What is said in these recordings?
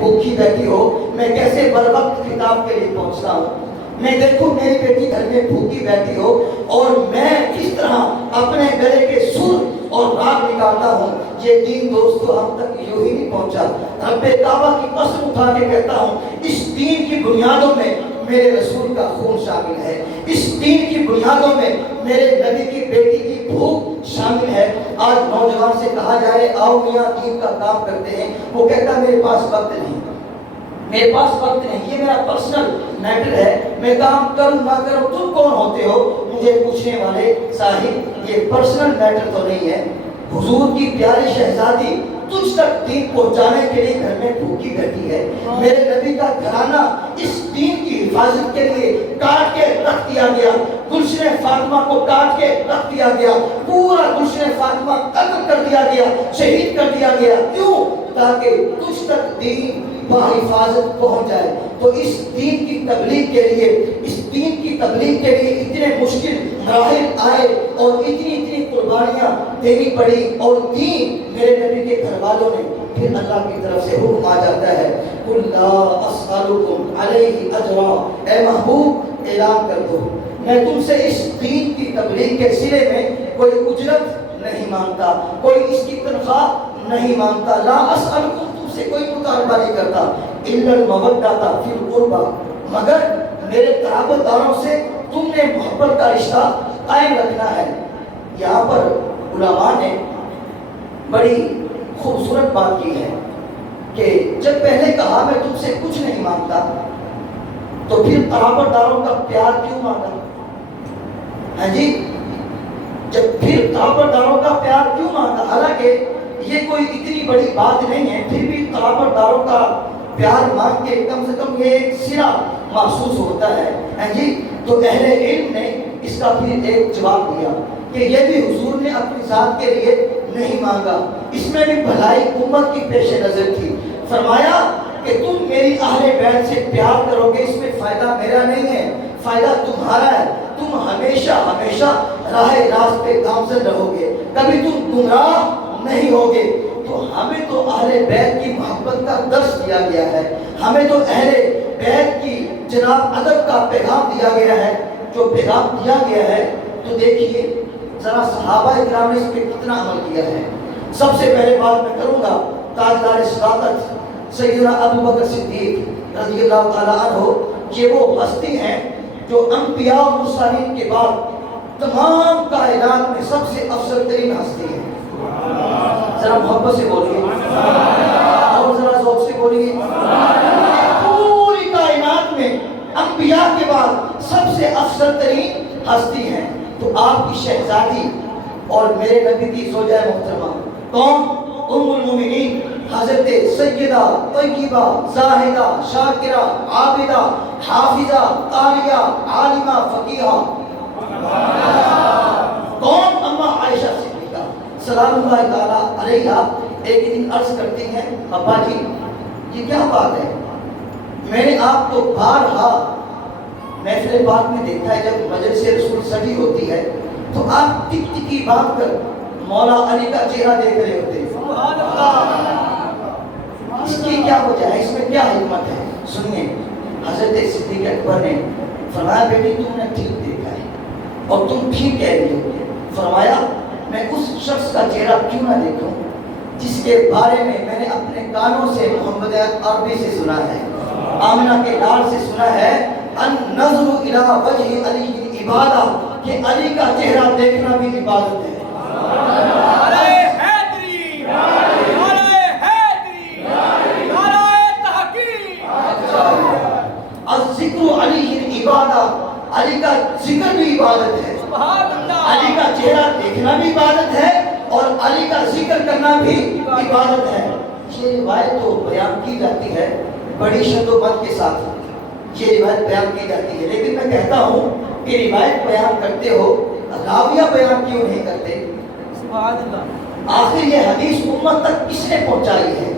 بھوکی بیٹھی ہو، میں کیسے بر وقت خطاب کے لیے پہنچتا ہوں. میں دیکھوں میری بیٹی گھر میں بھوکی بیٹھی ہو اور میں کس طرح اپنے گلے کے سر اور راگ نکالتا ہوں. یہ دین دوستو ہم تک یوں ہی نہیں پہنچا. رب کعبہ کی قسم اٹھا کے کہتا ہوں، اس دین کی بنیادوں میں میرے رسول کا خون شامل ہے. اس دین کی بنیادوں میں میرے نبی کی بیٹی کی بھوک شامل ہے. آج نوجوان سے کہا جائے آؤ میاں دین کا کام کرتے ہیں، وہ کہتا میرے پاس وقت نہیں، میرے پاس وقت نہیں، یہ میرا پرسنل میٹر ہے، میں کام کروں نہ کروں، تم کون ہوتے ہو مجھے پوچھنے والے. صاحب یہ پرسنل میٹر تو نہیں ہے. حضور کی پیاری شہزادی تجھ تک دین پہنچانے کے لیے گھر میں بھوکی بیٹھی ہے. میرے نبی کا گھرانہ اس دین کی حفاظت کے لیے کاٹ کے رکھ دیا گیا. گلشن فاطمہ کو کاٹ کے رکھ دیا گیا، پورا گلشن فاطمہ قتل کر دیا گیا، شہید کر دیا گیا. کیوں؟ تاکہ تجھ تک دین بحفاظت پہنچ جائے. تو اس دین کی تبلیغ کے لیے، اس دین کی تبلیغ کے لیے اتنے مشکل مراحل آئے اور اتنی قربانیاں دینی پڑی. اور دین میرے نبی کے گھر والوں نے پھر اللہ کی طرف سے حکم آ جاتا ہے، قل لا اسألکم علیہ اجرا، اے محبوب اعلان کر دو میں تم سے اس دین کی تبلیغ کے سلے میں کوئی اجرت نہیں مانگتا، کوئی اس کی تنخواہ نہیں مانگتا. لا اسألکم، تم سے کوئی مطالبہ نہیں کرتا. الا المودۃ فی القربى، مگر میرے قرابت داروں سے تم نے محبت کا رشتہ قائم رکھنا ہے. یہاں پر علماء نے بڑی خوبصورت بات کی ہے کہ جب پہلے کہا میں تم سے کچھ نہیں مانگتا، تو پھر قرابت داروں کا پیار کیوں مانگا؟ ہاں جی، جب پھر قرابت داروں کا پیار کیوں مانگا؟ حالانکہ یہ کوئی اتنی بڑی بات نہیں ہے، پھر بھی قرابت داروں کا پیار مانگ کے کم سے کم یہ ایک صلہ محسوس ہوتا ہے. ہاں جی، تو اہل علم نے اس کا پھر ایک جواب دیا کہ یہ بھی حضور نے اپنی ذات کے لیے نہیں مانگا، اس میں بھی بھلائی امت کی پیش نظر تھی. فرمایا کہ تم میری اہل بیت سے پیار کرو گے، اس میں فائدہ میرا نہیں ہے، فائدہ تمہارا ہے. تم ہمیشہ ہمیشہ راہ راست پہ گامزن رہو گے، کبھی تم گمراہ نہیں ہوگے. تو ہمیں تو اہل بیت کی محبت کا درس دیا گیا ہے، ہمیں تو اہل بیت کی جناب ادب کا پیغام دیا گیا ہے. جو پیغام دیا گیا ہے تو دیکھیے ذرا صحابہ کرام نے اس پہ کتنا عمل کیا ہے. سب سے پہلے بات میں کروں گا تاجدار صداقت سیدنا ابو بکر صدیق رضی اللہ تعالیٰ عنہ. یہ وہ ہستی ہیں جو انبیاء و مرسلین کے بعد تمام کائنات میں سب سے افضل ترین ہستی ہے. ذرا محبت سے بولیے اور ذرا ذوق سے بولیے. پوری کائنات میں انبیاء کے بعد سب سے افضل ترین ہستی ہیں. تو آپ کی شہزادی اور میرے نبی کی زوجہ محترمہ کون؟ ام المومنین حضرت سیدہ طیبہ زاہدہ شاکرہ عابدہ حافظہ قاریہ عالمہ فقیہہ. کون؟ اما عائشہ صدیقہ سلام اللہ تعالیٰ علیہا. ایک دن عرض کرتی ہیں، ابا جی یہ کیا بات ہے، میں نے آپ کو بارہا محفل پاک میں دیکھا ہے جب مجلس رسول سجی ہوتی ہے تو آپ ٹک ٹکی باندھ کر مولا علی کا چہرہ دیکھ رہے ہوتے ہیں. سبحان اللہ. اس کی کیا وجہ ہے، اس میں کیا حکمت ہے؟ سنیے. حضرت صدیق اکبر نے فرمایا بیٹی تم نے ٹھیک دیکھا ہے اور تم ٹھیک کہہ رہی ہو. فرمایا میں اس شخص کا چہرہ کیوں نہ دیکھوں جس کے بارے میں میں نے اپنے کانوں سے محمد عربی سے سنا ہے، آمنہ کے لال سے سنا ہے، النظر الی وجہ علی عبادہ، کہ علی کا چہرہ دیکھنا بھی عبادت ہے. الذکر علی عبادہ، علی کا ذکر بھی عبادت ہے. علی کا چہرہ دیکھنا بھی عبادت ہے اور علی کا ذکر کرنا بھی عبادت ہے. یہ روایت تو بیان کی جاتی ہے بڑی شد و بد کے ساتھ، یہ روایت بیان کی جاتی ہے، لیکن میں کہتا ہوں کہ روایت بیان کرتے ہو راویہ بیان کیوں نہیں کرتے؟ آخر یہ حدیث امت تک کس نے پہنچائی ہے؟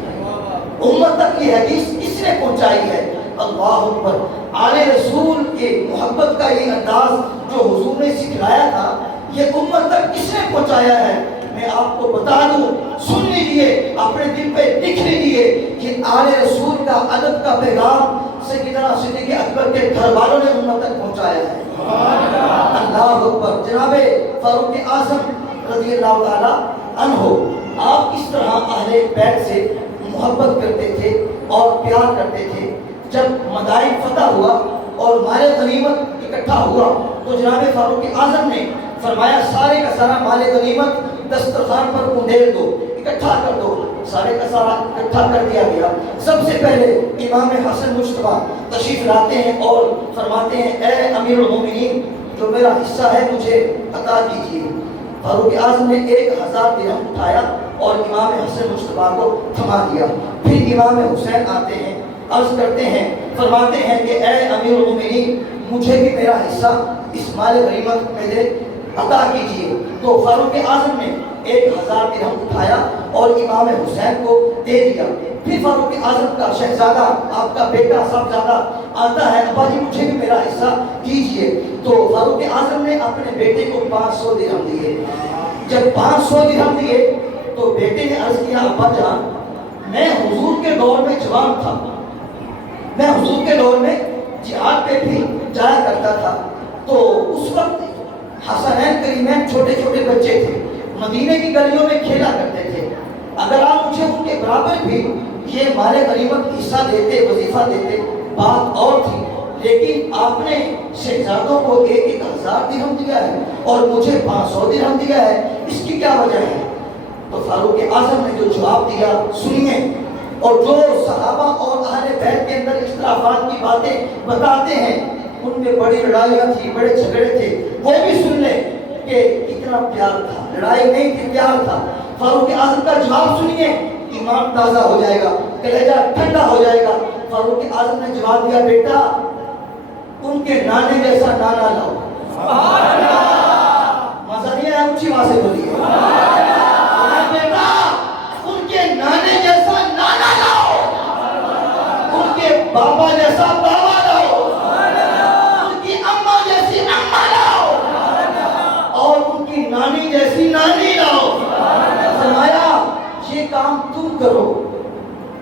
امت تک یہ حدیث کس نے پہنچائی ہے؟ اللہ اکبر. آل رسول کے محبت کا یہ انداز جو حضور نے سکھلایا تھا یہ امت تک کس نے پہنچایا ہے؟ میں آپ کو بتا دوں، سن لیجیے، اپنے دل پہ لکھ لیجیے کہ آل رسول کا ادب کا پیغام سیدنا صدیق اکبر کے گھر والوں نے امت تک پہنچایا ہے۔ اللہ اکبر۔ جناب فاروق اعظم رضی اللہ تعالی عنہ، آپ کس طرح اہل بیت سے محبت کرتے تھے اور پیار کرتے تھے۔ جب مدائن فتح ہوا اور مال غنیمت اکٹھا ہوا تو جناب فاروق اعظم نے فرمایا سارے کا سارا مال غنیمت دسترخوان پر انڈیل دو، اکٹھا کر دو۔ سارے کا سارا اکٹھا کر دیا گیا۔ سب سے پہلے امام حسن مجتبیٰ تشریف لاتے ہیں اور فرماتے ہیں اے امیر المومنین، جو میرا حصہ ہے مجھے عطا کیجیے۔ فاروق اعظم نے 1000 درہم اٹھایا اور امام حسن مجتبیٰ کو تھما دیا۔ پھر امام حسین آتے ہیں، عرض کرتے ہیں، فرماتے ہیں کہ اے امیر المومنین، مجھے بھی میرا حصہ اس مال غنیمت میں دے عطا کیجیے۔ تو فاروق اعظم نے 1000 درہم اٹھایا اور امام حسین کو دے دیا۔ پھر فاروق اعظم کا شہزادہ، آپ کا بیٹا صاحبزادہ آتا ہے، ابا جی مجھے بھی میرا حصہ دیجیے۔ تو فاروق اعظم نے اپنے بیٹے کو 500 درہم دیے۔ جب 500 درہم دیے تو بیٹے نے عرض کیا ابا جان، میں حضور کے دور میں جوان تھا، میں حضور کے دور میں جہاد پہ بھی جایا کرتا تھا، تو اس وقت حسنین کریمین چھوٹے چھوٹے بچے تھے، مدینے کی گلیوں میں کھیلا کرتے تھے، اگر آپ مجھے ان کے برابر بھی یہ مال غنیمت حصہ دیتے، وظیفہ دیتے، بات اور تھی، لیکن آپ نے شہزادوں کو 1000 درہم دیا ہے اور مجھے 500 درہم دیا ہے، اس کی کیا وجہ ہے؟ تو فاروق اعظم نے جو جواب دیا سنیے، اور جو صحابہ اور اہل بیت کے اندر اختلافات کی باتیں بتاتے ہیں، ان میں بڑی لڑائیاں تھی، بڑے جھگڑے تھے، وہ بھی سن لیں کہ کتنا پیار تھا، لڑائی نہیں تھی، پیار تھا۔ فاروق اعظم کا جواب سنیے، ایمان تازہ ہو جائے گا، کلیجہ ٹھنڈا ہو جائے گا۔ فاروق اعظم نے جواب دیا بیٹا، ان کے نانے جیسا نانا لاؤ۔ مزہ نہیں آیا؟ اونچی آواز سے بولیے بیٹا، ان کے نانے جیسا نانا لاؤ، ان کے بابا جیسا بابا لاؤ، ان کی اماں جیسی اماں لاؤ، اور ان کی نانی جیسی نانی لاؤ۔ فرمایا یہ کام تم کرو،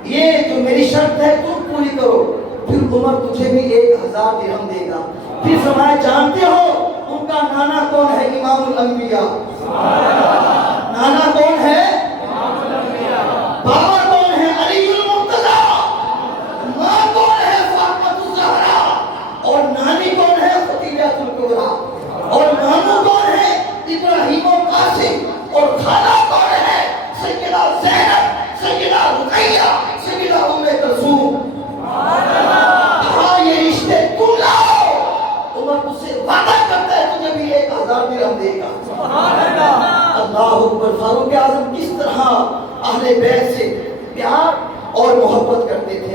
یہ جو میری شرط ہے تم پوری کرو، پھر عمر تجھے بھی 1000 درہم دے گا۔ پھر فرمایا جانتے ہو ان کا نانا کون ہے؟ امام الانبیاء۔ نانا کون ہے؟ بابا کون ہے؟ علی المرتضیٰ۔ ماں کون ہے؟ فاطمہ الزہرا۔ اور نانی کون ہے؟ خدیجہ الکبریٰ۔ اور ماموں کون ہے؟ ابراہیم و قاسم۔ اور خالہ کون ہے؟ سیدہ زینب، سیدہ رقیہ، سیدہ ام کلثوم۔ ہاں یہ رشتے تم لاؤ، عمر تجھ سے وعدہ کرتا ہے تجھے بھی 1000 درہم دے گا۔ اللہ اکبر۔ فاروق اعظم کس طرح اہل بیت سے پیار اور محبت کرتے تھے۔